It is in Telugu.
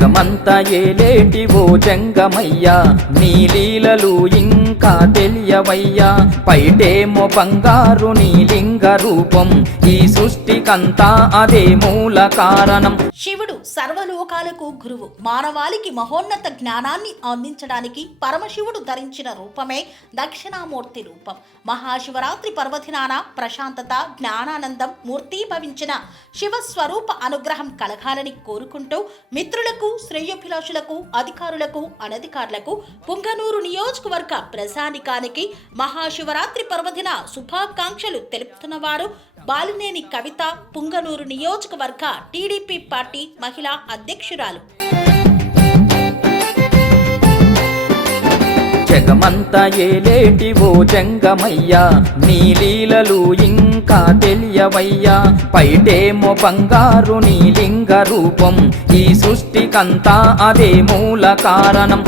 జగమంతా ఏలేటి ఓ జంగమయ్యా, నీ లీలలు ఇంకా తెలియవయ్యా. పైటేమో బంగారు నీ లింగ రూపం, ఈ సృష్టికంతా అదే మూల కారణం. శివుడు సర్వలోకాలకు గురువు, మానవాళికి మహోన్నత జ్ఞానాన్ని అందించడానికి పరమశివుడు ధరించిన రూపమే దక్షిణామూర్తి రూపం. మహాశివరాత్రి పర్వదినాన ప్రశాంతత, జ్ఞానానందం మూర్తీభవించిన శివస్వరూప అనుగ్రహం కలగాలని కోరుకుంటూ మిత్రులకు, శ్రేయోభిలాషులకు, అధికారులకు, అనధికారులకు, పుంగనూరు నియోజకవర్గ ప్రజానికానికి మహాశివరాత్రి పర్వదిన శుభాకాంక్షలు తెలుపుతున్నవారు బాలినేని కవిత, పుంగనూరు నియోజకవర్గ టీడీపీ పార్టీ మహిళా అధ్యక్షురాలు. జగమంతా ఏలేటి ఓ జంగమయ్యా, నీ లీలలు ఇంకా తెలియవయ్యా. పైటేమో బంగారు నీ లింగ రూపం, ఈ సృష్టికంతా అదే మూల కారణం.